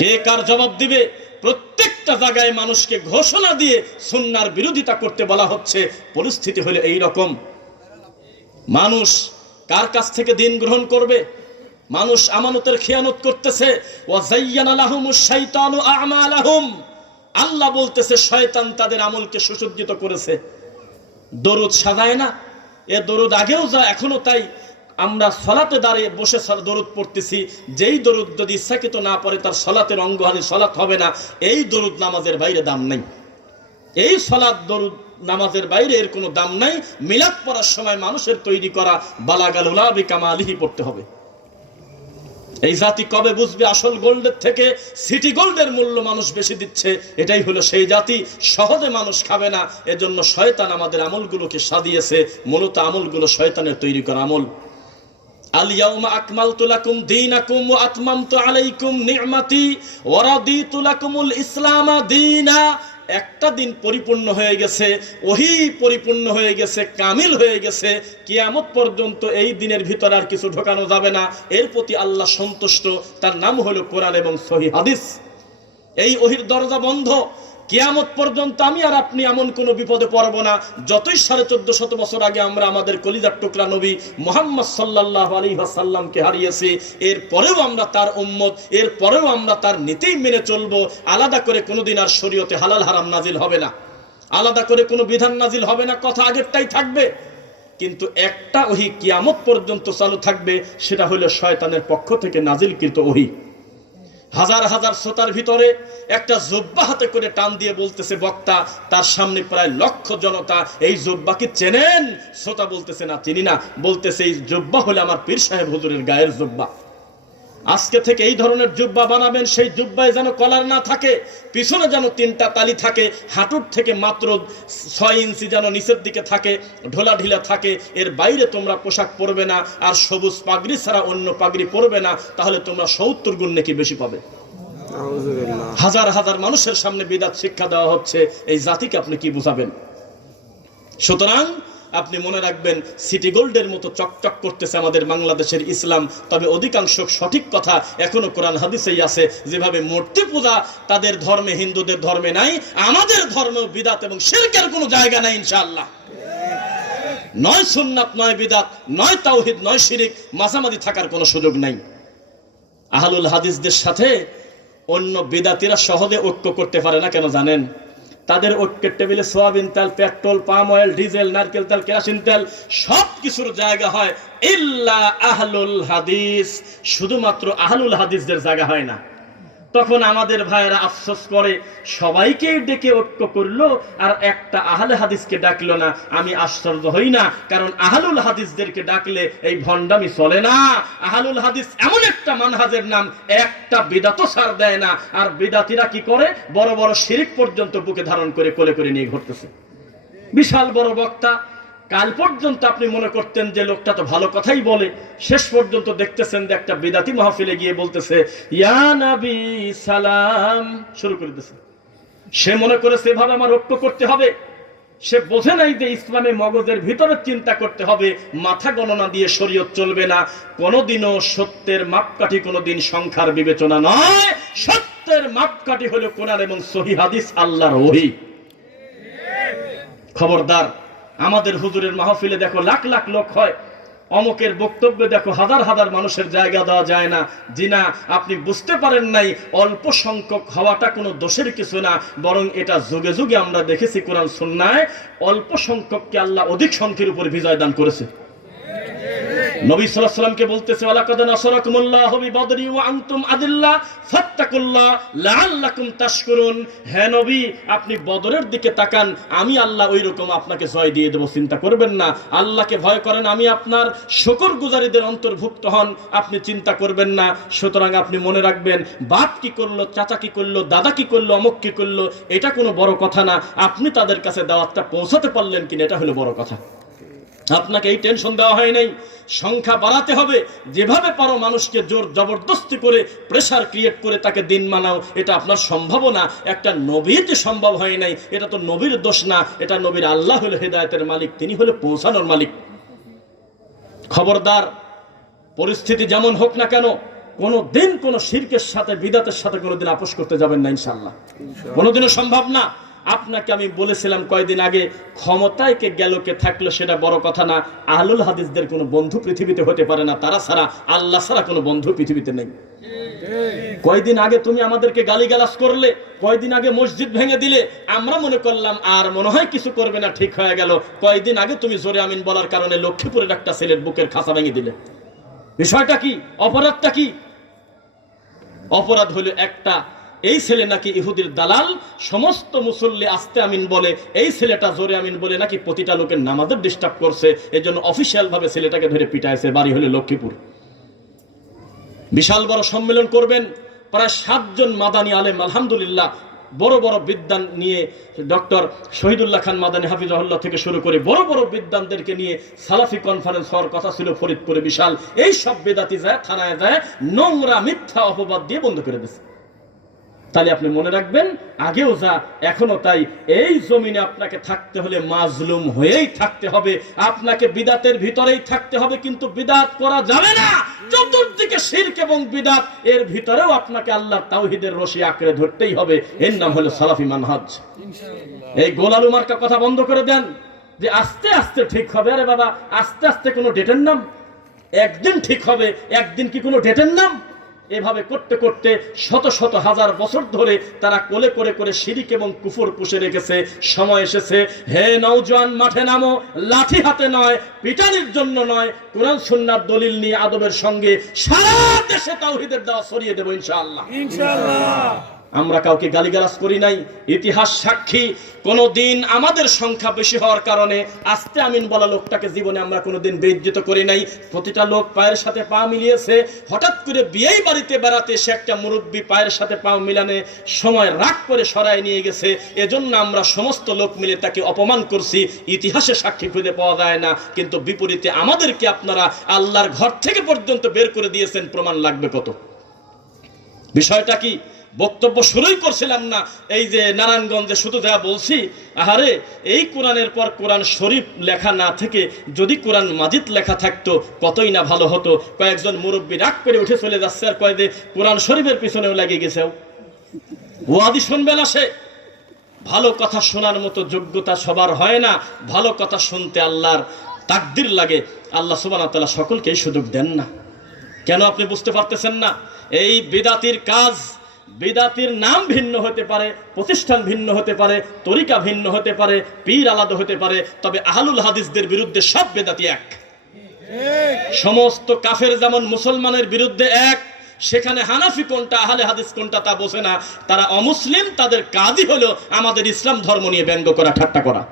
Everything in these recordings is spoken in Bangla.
কে কার জবাব দিবে? প্রত্যেকটা জায়গায় মানুষকে ঘোষণা দিয়ে সুন্নাহর বিরোধিতা করতে বলা হচ্ছে। পরিস্থিতি হলো এই রকম। মানুষ কার কাছ থেকে দিন গ্রহণ করবে? মানুষ আমানতের খেয়ানত করতেছে। ওয়া যায়্যানা লাহুমুশ শাইতানু আ'মালাহুম, আল্লাহ বলতেছে শয়তান তাদের আমলকে সুসজ্জিত করেছে। দরুদ সাজায় না, এ দরুদ আগেও যা এখনো তাই। আমরা সালাতে দাঁড়িয়ে বসে দরুদ পড়তেছি, যেই দরুদ যদি ইচ্ছাকৃত না পড়ে তার সালাতের অঙ্গহানি সালাত হবে না। এই দরুদ নামাজের বাইরে দাম নাই। এই সালাত দরুদ নামাজের বাইরে এর কোনো দাম নাই। মিলাদ পড়ার সময় মানুষের তৈরি করা বালাগাল উলা বিকামালিহি পড়তে হবে। এই জাতি কবে বুঝবে আসল গোল্ডের থেকে সিটি গোল্ডের মূল্য মানুষ বেশি দিচ্ছে? এটাই হলো সেই জাতি। সহজে মানুষ খাবে না, এজন্য শয়তান আমাদের আমলগুলোকে সাজিয়েছে। মূলত আমলগুলো শয়তানের তৈরি করা আমল। আল ইয়াউমা আকমালতু লাকুম দীনাকুম ওয়া আতমামতু আলাইকুম নি'মাতি ওয়া রাদিতু লাকুমুল ইসলামা দীনা। একটা দিন পরিপূর্ণ হয়ে গেছে, ওহী পরিপূর্ণ হয়ে গেছে, কামিল হয়ে গেছে। কিয়ামত পর্যন্ত এই দিনের ভিতর আর কিছু ঢোকানো যাবে না। এর প্রতি আল্লাহ সন্তুষ্ট। তার নাম হলো কোরআন এবং সহিহ হাদিস। এই ওহীর দরজা বন্ধ। কিয়ামত পর্যন্ত আমি আর আপনি এমন কোনো বিপদে পড়ব না। যতই 1450 বছর আগে আমরা আমাদের কলিজার টুকরা নবী মুহাম্মদ সাল্লাল্লাহু আলাইহি ওয়াসাল্লামকে হারিয়েছি, এরপরেও আমরা তার উম্মত, এরপরেও আমরা তার নীতিই মেনে চলবো। আলাদা করে কোনোদিন আর শরীয়তে হালাল হারাম নাজিল হবে না, আলাদা করে কোনো বিধান নাজিল হবে না। কথা আগেরটাই থাকবে, কিন্তু একটা ওহী কিয়ামত পর্যন্ত চালু থাকবে। সেটা হলো শয়তানের পক্ষ থেকে নাজিলকৃত ওহী। হাজার হাজার শ্রোতার ভিতরে একটা জুব্বা হাতে করে টান দিয়ে বলতেছে বক্তা, তার সামনে প্রায় লক্ষ জনতা, এই জুব্বা কি চেনেন? শ্রোতা বলতেছে না, চিনি না। বলতেছে এই জুব্বা হলে আমার পীর সাহেব হুজুরের গায়ের জুব্বা। আজকে থেকে এই ধরনের জুব্বা বানাবেন, সেই জুব্বায় যেন কলার না থাকে, পিছনে যেন 3টা তালি থাকে, হাঁটুর থেকে মাত্র 6 ইঞ্চি যেন নিচের দিকে থাকে, ঢোলা ঢিলা থাকে। এর বাইরে তোমরা পোশাক পরবে না, আর সবুজ পাগড়ি ছাড়া অন্য পাগড়ি পরবে না। তাহলে তোমরা 70 গুণ নাকি বেশি পাবে। হাজার হাজার মানুষের সামনে বিদআত শিক্ষা দেওয়া হচ্ছে, এই জাতিকে আপনি কি বুঝাবেন? সুতরাং আপনি মনে রাখবেন, সিটি গোল্ডের মতো চকচক করতেছে আমাদের বাংলাদেশের ইসলাম, তবে অধিকাংশ সঠিক কথা এখনো কোরআন হাদিসেই আছে। যেভাবে মূর্তি পূজা তাদের ধর্মে, হিন্দুদের ধর্মে নাই, আমাদের ধর্মেও বিদআত এবং শিরকের কোনো জায়গা নাই ইনশাআল্লাহ। নয় সুন্নাত, নয় বিদআত, নয় তাওহীদ, নয় শিরক, মাঝামাঝি থাকার কোনো সুযোগ নাই। আহলুল হাদিসদের সাথে অন্য বিদআতীরা সহজে ঐক্য করতে পারে না। কেন জানেন? তাদের ঐক্যের টেবিলে সোয়াবিন তেল, পেট্রোল, পাম অয়েল, ডিজেল, নারকেল তেল, কেরোসিন তেল সব কিছুর জায়গা হয়, ইল্লা আহলুল হাদিস। শুধুমাত্র আহলুল হাদিসদের জায়গা হয় না। তখন আমাদের ভাইয়েরা আফসোস করে, সবাইকে ডেকে ঐক্য করলো আর একটা আহলে হাদিসকে ডাকলো না। আমি আশ্চর্য হই না, কারণ আহলুল হাদিসদেরকে ডাকলে এই ভণ্ডামি চলে না। আহলুল হাদিস এমন একটা মানহাজের নাম, একটা বিদআতও ছাড় দেয় না। আর বিদআতীরা কি করে? বড় বড় শিরক পর্যন্ত বুকে ধারণ করে কোলে করে নিয়ে ঘুরতেছে। বিশাল বড় বক্তা, কাল পর্যন্ত আপনি মনে করতেন যে লোকটা তো ভালো কথাই বলে, শেষ পর্যন্ত দেখতেছেন যে একটা বিদআতী মাহফিলে গিয়ে বলতেছে ইয়া নবী সালাম, শুরু করে দিতেছে। সে মনে করেছে এভাবে আমার ঐক্য করতে হবে। সে বোঝে নাই যে ইসলামে মগজের ভিতরে চিন্তা করতে হবে, মাথা গণনা দিয়ে শরীয়ত চলবে না। কোনোদিনও সত্যের মাপকাঠি কোনোদিন সংখ্যার বিবেচনা নয়। সত্যের মাপকাঠি হলো কোরআন এবং সহিহ হাদিস, আল্লাহর ওহী। খবরদার, আমাদের হুজুরের মাহফিলে দেখো লাখ লাখ লোক হয়, অমুকের বক্তব্যে দেখো হাজার হাজার মানুষের জায়গা দেওয়া যায় না। জি না, আপনি বুঝতে পারেন নাই, অল্প সংখ্যক হওয়াটা কোনো দোষের কিছু না, বরং এটা যুগে যুগে আমরা দেখেছি কোরআন সুন্নায় অল্প সংখ্যককে আল্লাহ অধিক সংখ্যের উপর বিজয় দান করেছে। নবী সাল্লাল্লাহু আলাইহি ওয়াসাল্লামকে বলতেছে ওয়ালাকাদ নাসারাকুমুল্লাহু বিবদরি ওয়া আনতুম আদিল্লা ফাত্তাকুল্লাহ লাআল্লাকুম তাশকুরুন। হে নবী, আপনি বদরের দিকে তাকান, আমি আল্লাহ ওই রকম আপনাকে জয় দিয়ে দেব, চিন্তা করবেন না। আল্লাহকে ভয় করেন, আমি আপনার শুকরগুজারীদের অন্তর্ভুক্ত হন, আপনি চিন্তা করবেন না। সুতরাং আপনি মনে রাখবেন, বাপ কি করলো, চাচা কি করলো, দাদা কি করলো, অমুক কি করলো, এটা কোনো বড় কথা না। আপনি তাদের কাছে দাওয়াতটা পৌঁছাতে পারলেন কিনা, এটা হলো বড় কথা। আপনাকে এই টেনশন দেওয়া হয় নাই। সংখ্যা বাড়াতে হবে, যেভাবে পারো মানুষকে জোর জবরদস্তি করে প্রেসার ক্রিয়েট করে তাকে দিন মানাও, এটা আপনার সম্ভাবনা। একটা নবীতে সম্ভব হয় নাই, এটা তো নবীর দোষ না, এটা নবীর। আল্লাহ হলো হেদায়েতের মালিক, তিনি হলো পৌঁছানোর মালিক। খবরদার, পরিস্থিতি যেমন হোক না কেন, কোনোদিন কোনো শিরকের সাথে বিদাতের সাথে কোনোদিন আপোষ করতে যাবেন না ইনশাআল্লাহ, কোনোদিনও সম্ভব না। আপনাকে আমি বলেছিলাম কয়েকদিন আগে, ক্ষমতায় কে গেল কে থাকলো সেটা বড় কথা না, আহলুল হাদিসদের কোনো বন্ধু পৃথিবীতে হতে পারে না, তারা ছাড়া, আল্লাহ ছাড়া কোনো বন্ধু পৃথিবীতে নেই। কয়েকদিন আগে তুমি আমাদেরকে গালিগালাজ করলে, কয়েকদিন আগে মসজিদ ভেঙে দিলে, আমরা মনে করলাম আর মনে হয় কিছু করবে না, ঠিক হয়ে গেল। কয়েকদিন আগে তুমি জোরে আমিন বলার কারণে লক্ষ্মীপুরের একটা ছেলের বুকের খাঁচা ভেঙে দিলে। বিষয়টা কি? অপরাধটা কি? অপরাধ হলো একটা, এই ছেলে নাকি ইহুদির দালাল, সমস্ত মুসল্লি আস্তে আমিন বলে, এই ছেলেটা জোরে আমিন বলে নাকি প্রতিটা লোকের নামাজের ডিস্টার্ব করছে, এজন্য অফিসিয়াল ভাবে ছেলেটাকে ধরে পিটাইছে। বাড়ি হলো লক্ষ্মীপুর। বিশাল বড় সম্মেলন করবেন, প্রায় 7 জন মাদানী আলেম, আলহামদুলিল্লাহ, বড় বড় বিদ্বান নিয়ে, ডক্টর শহীদুল্লাহ খান মাদানী হাফিজাহুল্লাহ থেকে শুরু করে বড় বড় বিদ্বানদেরকে নিয়ে সালাফি কনফারেন্স হওয়ার কথা ছিল ফরিদপুরে। বিশাল, এই সব বেদাতি যায় থানায় যায় নোংরা মিথ্যা অপবাদ দিয়ে বন্ধ করে দিচ্ছে। তাহলে আপনি মনে রাখবেন, আগেও যা এখনো তাই, এই জমিনে আপনাকে থাকতে হলে মাজলুম হয়েই থাকতে হবে, আপনাকে বিদাতের ভিতরেই থাকতে হবে, কিন্তু বিদাত করা যাবে না। চতুর্দিকে শিরক এবং বিদাত, এর ভিতরেও আপনাকে আল্লাহর তাওহীদের রশি আঁকড়ে ধরতেই হবে। এর নাম হলো সালাফি মানহাজ। এই গোলালু মার্কা কথা বন্ধ করে দেন যে আস্তে আস্তে ঠিক হবে। আরে বাবা, আস্তে আস্তে কোনো ডেটের নাম? একদিন ঠিক হবে, একদিন কি কোনো ডেটের নাম? এভাবে করতে করতে শত শত হাজার বছর ধরে তারা কোলে করে করে শিরিক এবং কুফর পুষে রেখেছে। সময় এসেছে, হে নওজোয়ান, মাঠে নামো, লাঠি হাতে নয়, পিটানির জন্য নয়, কোরআন সুন্নাহর দলিল নিয়ে আদবের সঙ্গে সারা দেশে তাওহীদের দাওয়া ছড়িয়ে দেব ইনশাআল্লাহ। আমরা কাউকে গালিগালাজ করি নাই, ইতিহাস সাক্ষী। কোনদিন আমাদের সংখ্যা বেশি হওয়ার কারণে আস্তে আমিন বলা লোকটাকে জীবনে আমরা কোনোদিন বেইজ্জত করি নাই। প্রতিটা লোক পায়ের সাথে পা মিলিয়েছে। হঠাৎ করে বিয়েই বাড়িতে বেড়াতে সে একটা মুরব্বী পায়ের সাথে পা মিলানে সময় রাগ করে সরায় নিয়ে গেছে, এজন্য আমরা সমস্ত লোক মিলে তাকে অপমান করছি। ইতিহাসে সাক্ষী খুঁজে পাওয়া যায় না, কিন্তু বিপরীতে আমাদেরকে আপনারা আল্লাহর ঘর থেকে পর্যন্ত বের করে দিয়েছেন। প্রমাণ লাগবে কত? বিষয়টা কি? বক্তব্য শুরুই করছিলাম না, এই যে নারায়ণগঞ্জে শুধু যা বলছি, আহারে এই কোরআনের পর কোরআন শরীফ লেখা না থেকে যদি কোরআন মাজিদ লেখা থাকতো কতই না ভালো হতো। কয়েকজন মুরব্বী রাগ করে উঠে চলে যাচ্ছে, আর কয় যে কোরআন শরীফের পিছনেও লেগে গেছে। ওয়াদি শুনবেন আসে, ভালো কথা শোনার মতো যোগ্যতা সবার হয় না। ভালো কথা শুনতে আল্লাহর তাকদির লাগে। আল্লাহ সুবহানাহু ওয়া তাআলা সকলকেই সুযোগ দেন না। কেন আপনি বুঝতে পারতেছেন না? এই বিদাতির কাজ, বিদাতির নাম ভিন্ন হতে পারে, প্রতিষ্ঠান ভিন্ন হতে পারে, তরিকা ভিন্ন হতে পারে, পীর আলাদা হতে পারে, তবে আহলুল হাদিসদের বিরুদ্ধে সব বেদাতি এক। সমস্ত কাফের যেমন মুসলমানের বিরুদ্ধে এক, সেখানে হানাফি কোনটা আহলে হাদিস কোনটা তা বোঝে না। তারা অমুসলিম, তাদের কাজই হলো আমাদের ইসলাম ধর্ম নিয়ে ব্যঙ্গ করা, ঠাট্টা করা।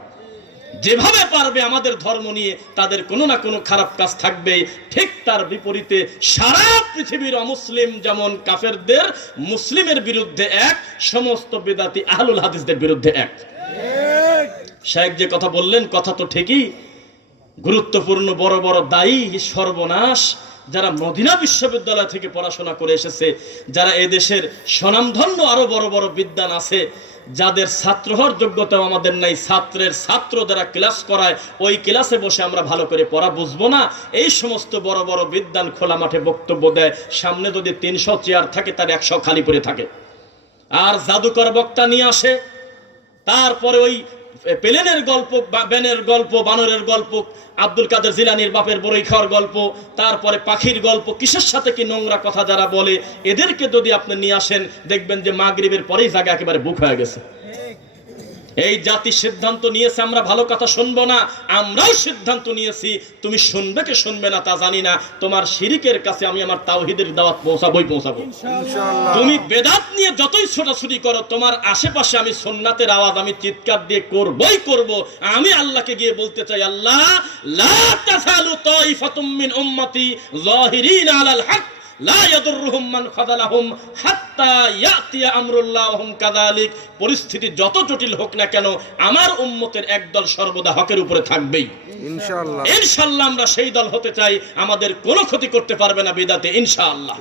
যেভাবে পারবে আমাদের ধর্ম নিয়ে তাদের কোনো না কোনো খারাপ কাজ থাকবেই। ঠিক তার বিপরীতে সারা পৃথিবীর অমুসলিম যেমন কাফেরদের মুসলিমের বিরুদ্ধে এক, সমস্ত বেদাতি আহলুল হাদিসদের বিরুদ্ধে এক। শায়েখ যে কথা বললেন, কথা তো ঠিকই, গুরুত্বপূর্ণ বড় বড় দায়ী সর্বনাশ যারা মদিনা বিশ্ববিদ্যালয় থেকে পড়াশোনা করে এসেছে, যারা এদেশের স্বনামধন্য আরো বড় বড় বিদ্বান আছে, যাদের ছাত্র হওয়ার যোগ্যতাও আমাদের নাই, ছাত্রের ছাত্র যারা ক্লাস করায়, ওই ক্লাসে বসে আমরা ভালো করে পড়া বুঝবো না, এই সমস্ত বড় বড় বিদ্বান খোলা মাঠে বক্তব্য দেয়। সামনে যদি 300 চেয়ার থাকে, তার 100 খালি পড়ে থাকে। আর জাদুকর বক্তা নিয়ে আসে, তারপরে ওই পেলেনের গল্প, ব্যানের গল্প, বানরের গল্প, আব্দুল কাদের জিলানির বাপের বড়ই খাওয়ার গল্প, তারপরে পাখির গল্প, কিসের সাথে কি নোংরা কথা যারা বলে, এদেরকে যদি আপনি নিয়ে আসেন, দেখবেন যে মাগরিবের পরেই জায়গা একেবারে বুক হয়ে গেছে। এই জাতি সিদ্ধান্ত নিয়েছে আমরা ভালো কথা শুনবো না। আমরাও সিদ্ধান্ত নিয়েছি, তুমি শুনবে কি শুনবে না তা জানি না, তোমার শিরিকের কাছে আমি আমার তাওহীদের দাওয়াত পৌঁছাবো। ইনশাআল্লাহ। তুমি বেদাত নিয়ে যতই ছোটাছুটি করো, তোমার আশেপাশে আমি সুন্নাতের আওয়াজ আমি চিৎকার দিয়ে করবই করব। আমি আল্লাহকে গিয়ে বলতে চাই, আল্লাহ লা তাযালু তাইফাতুম মিন উম্মতি যাহিরিনা আলাল হক লা ইয়াদুররুহুম মান খাযালাহুম হাত্তা ইয়াতিয়া আমরুল্লাহ ওয়া হুম কাযালিক। পরিস্থিতি যত জটিল হোক না কেন, আমার উম্মতের একদল সর্বদা হকের উপরে থাকবেই ইনশাআল্লাহ। ইনশাআল্লাহ আমরা সেই দল হতে চাই, আমাদের কোনো ক্ষতি করতে পারবে না বিদাতে ইনশাআল্লাহ।